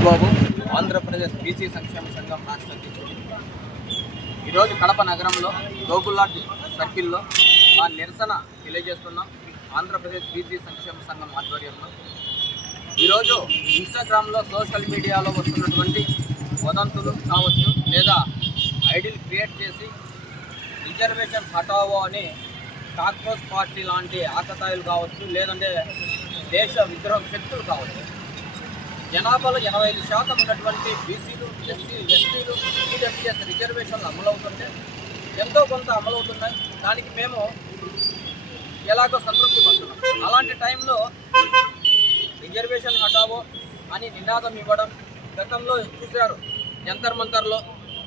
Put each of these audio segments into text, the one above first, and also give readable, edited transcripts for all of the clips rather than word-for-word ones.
Buchibabu, Andhra Pradesh BC సంక్షేమ సంఘం రాష్ట్ర అధ్యక్షుడు. ఈరోజు కడప నగరంలో గోకుల్లాట్ సర్కిల్లో మా నిరసన తెలియజేస్తున్నాం. ఆంధ్రప్రదేశ్ బీసీ సంక్షేమ సంఘం ఆధ్వర్యంలో ఈరోజు ఇన్స్టాగ్రామ్లో సోషల్ మీడియాలో వస్తున్నటువంటి వదంతులు కావచ్చు, లేదా ఐడిల్ క్రియేట్ చేసి రిజర్వేషన్ హటావో అని కాక్రోచ్ పార్టీ లాంటి ఆకతాయిలు కావచ్చు, లేదంటే దేశ విద్రోహ శక్తులు కావచ్చు. జనాభాలో 85% ఉన్నటువంటి బీసీలు, ఎస్సీలు, ఎస్టీలు, ఈడబ్ల్యూఎస్ రిజర్వేషన్లు అమలవుతుంటే ఎంతో కొంత అమలవుతున్నాయి. దానికి మేము ఎలాగో సంతృప్తి పడుతున్నాం. అలాంటి టైంలో రిజర్వేషన్ హటావో అని నినాదం ఇవ్వడం గతంలో చూశారు. జంతర్ మంతర్లో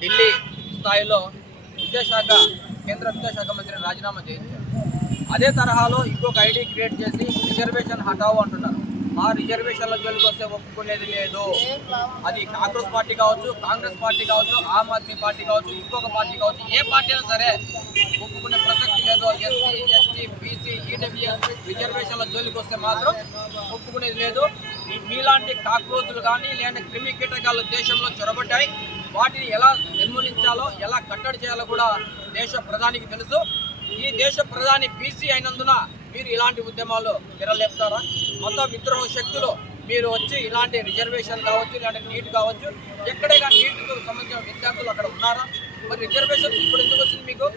ఢిల్లీ స్థాయిలో కేంద్ర విద్యాశాఖ మంత్రి రాజీనామా చేయించారు. అదే తరహాలో ఇంకొక ఐడి క్రియేట్ చేసి రిజర్వేషన్ హటావో అంటున్నారు. మా రిజర్వేషన్ల జోలికి వస్తే ఒప్పుకునేది లేదు. అది కాంగ్రెస్ పార్టీ కావచ్చు, కాంగ్రెస్ పార్టీ కావచ్చు, ఆమ్ ఆద్మీ పార్టీ కావచ్చు, ఇంకొక పార్టీ కావచ్చు, ఏ పార్టీ అయినా సరే ఒప్పుకునే ప్రసక్తి లేదు. ఎస్సీ, ఎస్టీ, బీసీ, ఈడబ్ల్యూఎస్ రిజర్వేషన్ల జోలికి వస్తే మాత్రం ఒప్పుకునేది లేదు. మీలాంటి కాక్రోచులు కానీ లేదా క్రిమి కీటకాలు దేశంలో చొరబడ్డాయి. వాటిని ఎలా నిర్మూలించాలో, ఎలా కట్టడి చేయాలో కూడా దేశ ప్రధానికి తెలుసు. ఈ దేశ ప్రధాని బీసీ అయినందున మీరు ఇలాంటి ఉద్యమాలు తెరలేపుతారా? మొత్తం విద్రోహ శక్తులు మీరు వచ్చి ఇలాంటి రిజర్వేషన్ కావచ్చు, ఇలాంటి నీట్ కావచ్చు, ఎక్కడే కానీ నీట్కు సంబంధించిన విద్యార్థులు అక్కడ ఉన్నారా? మరి రిజర్వేషన్ ఇప్పుడు ఎందుకు వచ్చింది మీకు?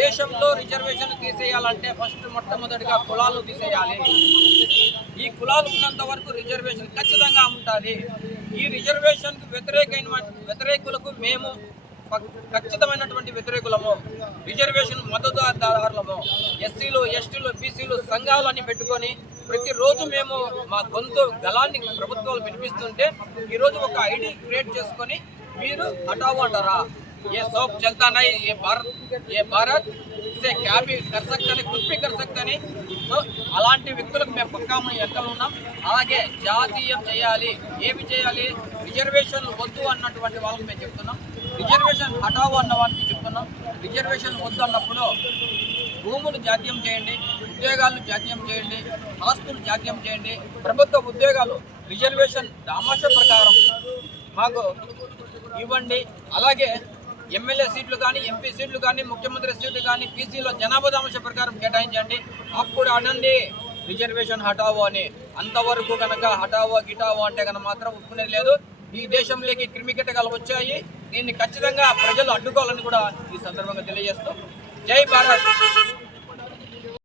దేశంలో రిజర్వేషన్ తీసేయాలంటే ఫస్ట్ మొట్టమొదటిగా కులాలను తీసేయాలి. ఈ కులాలు ఉన్నంత వరకు రిజర్వేషన్ ఖచ్చితంగా ఉంటుంది. ఈ రిజర్వేషన్కు వ్యతిరేకులకు మేము ఖచ్చితమైనటువంటి వ్యతిరేకులము, రిజర్వేషన్ మద్దతుదారులము. ఎస్సీలు, ఎస్టీలు, బీసీలు సంఘాలని పెట్టుకొని ప్రతిరోజు మేము మా గొంతు గలాన్ని ప్రభుత్వాలు వినిపిస్తుంటే ఈరోజు ఒక ఐడి క్రియేట్ చేసుకొని మీరు హటావో అంటారా? ఏ సోప్ చల్తా నై, ఏ భారత్ ఇసే క్యాబీ కర్ సక్తని, కుచ్ భీ కర్ సక్తని. సో అలాంటి వ్యక్తులకు మేము పక్కామని ఎక్కలు ఉన్నాం. అలాగే జాతీయం చేయాలి. ఏమి చేయాలి? రిజర్వేషన్ వద్దు అన్నటువంటి వాళ్ళకి మేము చెప్తున్నాం. రిజర్వేషన్ హటావో అన్న వారికి చెప్తున్నాం. రిజర్వేషన్ వద్దు అన్నప్పుడు భూములు జాతీయం చేయండి, ఉద్యోగాలు జాతీయం చేయండి, ఆస్తులు జాతీయం చేయండి. ప్రభుత్వ ఉద్యోగాలు రిజర్వేషన్ దామాష ప్రకారం మాకు ఇవ్వండి. అలాగే ఎమ్మెల్యే సీట్లు కానీ, ఎంపీ సీట్లు కానీ, ముఖ్యమంత్రి సీట్లు కానీ బీసీలో జనాభా దామాష ప్రకారం కేటాయించండి. అప్పుడు అనండి రిజర్వేషన్ హటావో అని. అంతవరకు కనుక హటావో గిటావో అంటే కనుక మాత్రం ఒప్పుకునేది లేదు. ఈ దేశంలోకి క్రిమికీటకాలు వచ్చాయి. దీన్ని ఖచ్చితంగా ప్రజలు అడ్డుకోవాలని కూడా ఈ సందర్భంగా తెలియజేస్తూ జై భారత్.